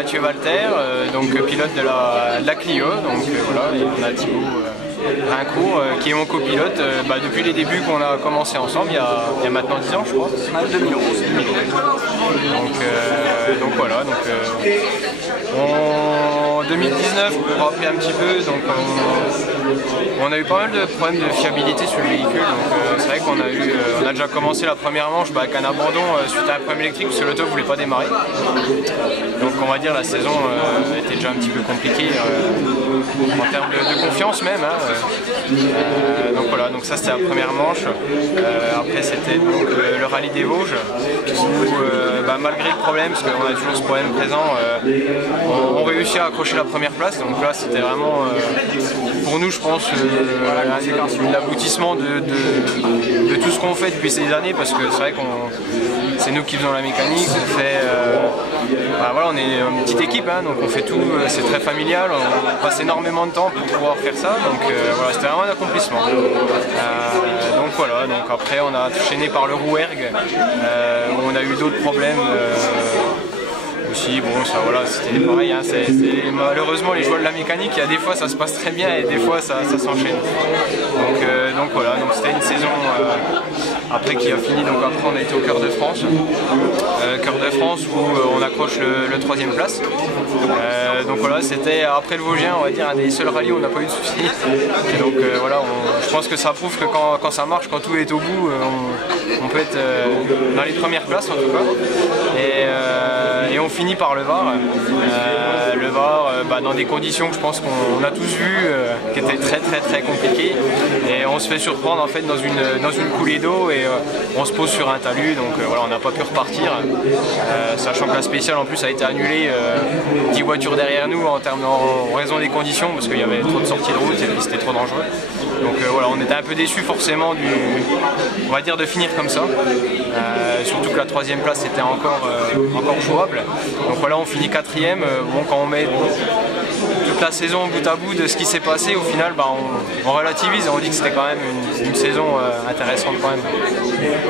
Mathieu Walter, donc pilote de la Clio. Donc voilà, et on a Thibaut Rincourt qui est mon copilote depuis les débuts qu'on a commencé ensemble, il y a maintenant 10 ans je crois. 2011. Donc voilà, en 2019, pour rappeler un petit peu, donc on a eu pas mal de problèmes de fiabilité sur le véhicule. Donc c'est vrai qu'on a déjà commencé la première manche avec un abandon suite à un problème électrique parce que l'auto ne voulait pas démarrer. Donc on va dire la saison était déjà un petit peu compliquée en termes de confiance même. Donc voilà, donc ça c'était la première manche. Après c'était donc le rallye des Vosges où malgré le problème, parce qu'on a toujours ce problème présent, on réussit à accrocher la première place. Donc là c'était vraiment pour nous je pense l'aboutissement de tout ce qu'on fait depuis ces années, parce que c'est vrai qu'on c'est nous qui faisons la mécanique, on fait voilà, on est une petite équipe, donc on fait tout, c'est très familial, on passe énormément de temps pour pouvoir faire ça, donc voilà, c'était vraiment un accomplissement. Donc voilà, donc après on a enchaîné par le Rouergue où on a eu d'autres problèmes aussi. Bon, ça voilà, c'était pareil, malheureusement les joies de la mécanique, il y a des fois ça se passe très bien et des fois ça s'enchaîne. Donc voilà, donc c'était une saison après qui a fini, donc après on a été au Cœur de France. Cœur de France où on accroche le 3e place. Donc voilà, c'était après le Vosgien, on va dire un des seuls rallyes où on n'a pas eu de soucis. Et donc voilà, je pense que ça prouve que quand ça marche, quand tout est au bout, on peut être dans les premières places en tout cas. Et on finit par le Var. Le Var dans des conditions que je pense qu'on a tous vues, qui étaient très compliquées. Et on se fait surprendre en fait dans une coulée d'eau et on se pose sur un talus. Donc voilà, on n'a pas pu repartir. Sachant que la spéciale en plus a été annulée 10 voitures derrière nous en raison des conditions, parce qu'il y avait trop de sorties de route et puis c'était trop dangereux. Donc voilà, on était un peu déçus forcément on va dire de finir comme ça. Surtout que la 3e place était encore jouable. Donc voilà, on finit 4e. Bon, quand on met toute la saison bout à bout de ce qui s'est passé, au final on relativise et on dit que c'était quand même une saison intéressante quand même.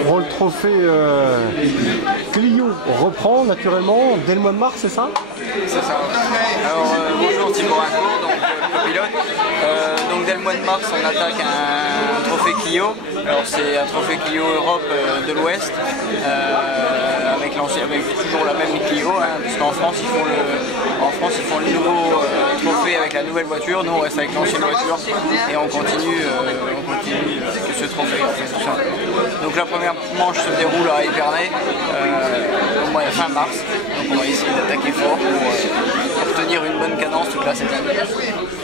Bon, le trophée Clio reprend naturellement dès le mois de mars, c'est ça? C'est ça. Alors bonjour, Thibaut Rincourt, donc copilote. Donc dès le mois de mars on attaque un trophée Clio. Alors c'est un trophée Clio Europe de l'Ouest avec toujours la même Clio, puisqu'en France ils font le nouveau trophée avec la nouvelle voiture. Nous on reste avec l'ancienne voiture et on continue avec ce trophée en fait, tout ça. Donc la première manche se déroule à Épernay au mois de fin mars. Donc on va essayer d'attaquer fort pour obtenir une bonne cadence toute la saison.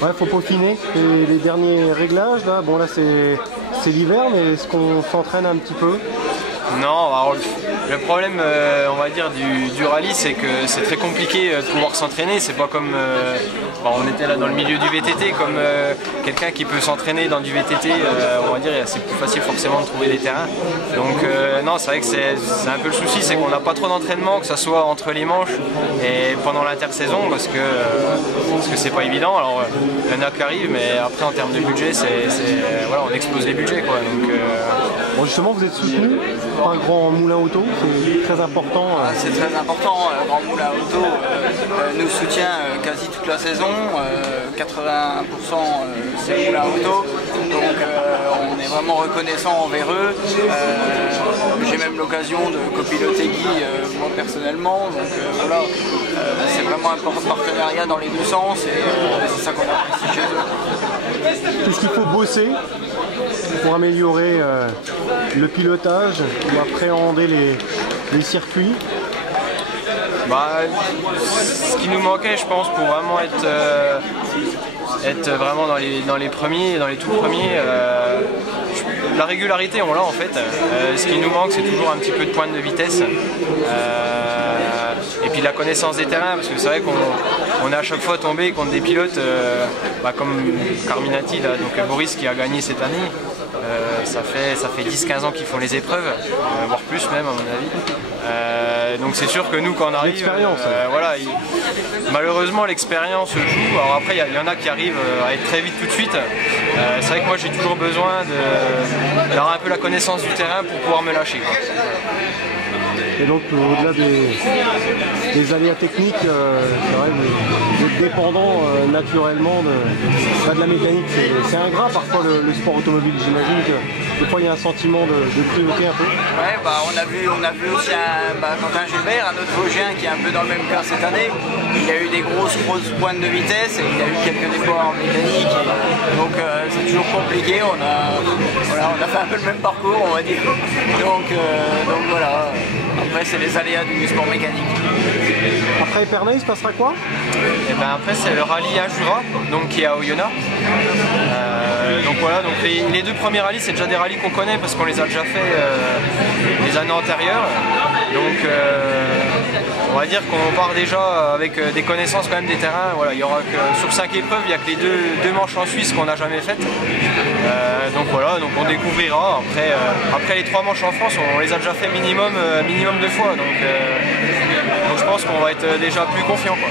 Ouais, faut peaufiner les derniers réglages là. Bon là c'est l'hiver, mais est-ce qu'on s'entraîne un petit peu? Non, alors, le problème on va dire du rallye, c'est que c'est très compliqué de pouvoir s'entraîner. C'est pas comme on était là dans le milieu du VTT, comme quelqu'un qui peut s'entraîner dans du VTT, on va dire c'est plus facile forcément de trouver des terrains. Donc non, c'est vrai que c'est un peu le souci, c'est qu'on n'a pas trop d'entraînement, que ce soit entre les manches et pendant l'intersaison, parce que c'est pas évident. Alors il y en a qui arrivent, mais après en termes de budget, voilà, on explose les budgets quoi. Donc, bon, justement, vous êtes soutenu par un grand moulin auto, c'est très important. C'est très important, le grand moulin auto nous soutient quasi toute la saison, 80% c'est moulin auto, donc on est vraiment reconnaissant envers eux. J'ai même l'occasion de copiloter Guy moi personnellement, donc voilà, c'est vraiment un partenariat dans les deux sens et c'est ça qu'on apprécie chez eux. Qu'est-ce qu'il faut bosser pour améliorer le pilotage ou appréhender les circuits? Ce qui nous manquait, je pense, pour vraiment être vraiment dans les premiers, dans les tout premiers, la régularité on l'a en fait. Ce qui nous manque, c'est toujours un petit peu de pointe de vitesse. Et puis la connaissance des terrains, parce que c'est vrai qu'on est à chaque fois tombé contre des pilotes comme Carminati, là, donc Boris qui a gagné cette année. Ça fait 10-15 ans qu'ils font les épreuves, voire plus même à mon avis. Donc c'est sûr que nous quand on arrive, voilà, malheureusement l'expérience joue. Alors après il y en a qui arrivent à être très vite tout de suite. C'est vrai que moi j'ai toujours besoin d'avoir un peu la connaissance du terrain pour pouvoir me lâcher, quoi. Et donc au-delà des aléas techniques, c'est vrai, vous êtes dépendant naturellement de la mécanique. C'est ingrat parfois le sport automobile, j'imagine que des fois il y a un sentiment de cruauté un peu. Ouais, bah, on a vu aussi Quentin Gilbert, un autre Vosgien qui est un peu dans le même cas cette année. Il a eu des grosses pointes de vitesse et il a eu quelques déboires en mécanique. Donc c'est toujours compliqué. On a fait un peu le même parcours, on va dire. Donc voilà. Après c'est les aléas du sport mécanique. Après Épernay, il se passera quoi? Et ben après c'est le rallye Injura, donc qui est à Oyonnax. Donc voilà, donc les deux premiers rallyes c'est déjà des rallyes qu'on connaît parce qu'on les a déjà fait les années antérieures. Donc on va dire qu'on part déjà avec des connaissances quand même des terrains. Voilà, il y aura que sur 5 épreuves, il n'y a que les deux manches en Suisse qu'on n'a jamais faites. Donc voilà, donc on découvrira. Après les 3 manches en France, on les a déjà fait minimum 2 fois. Donc je pense qu'on va être déjà plus confiant, quoi.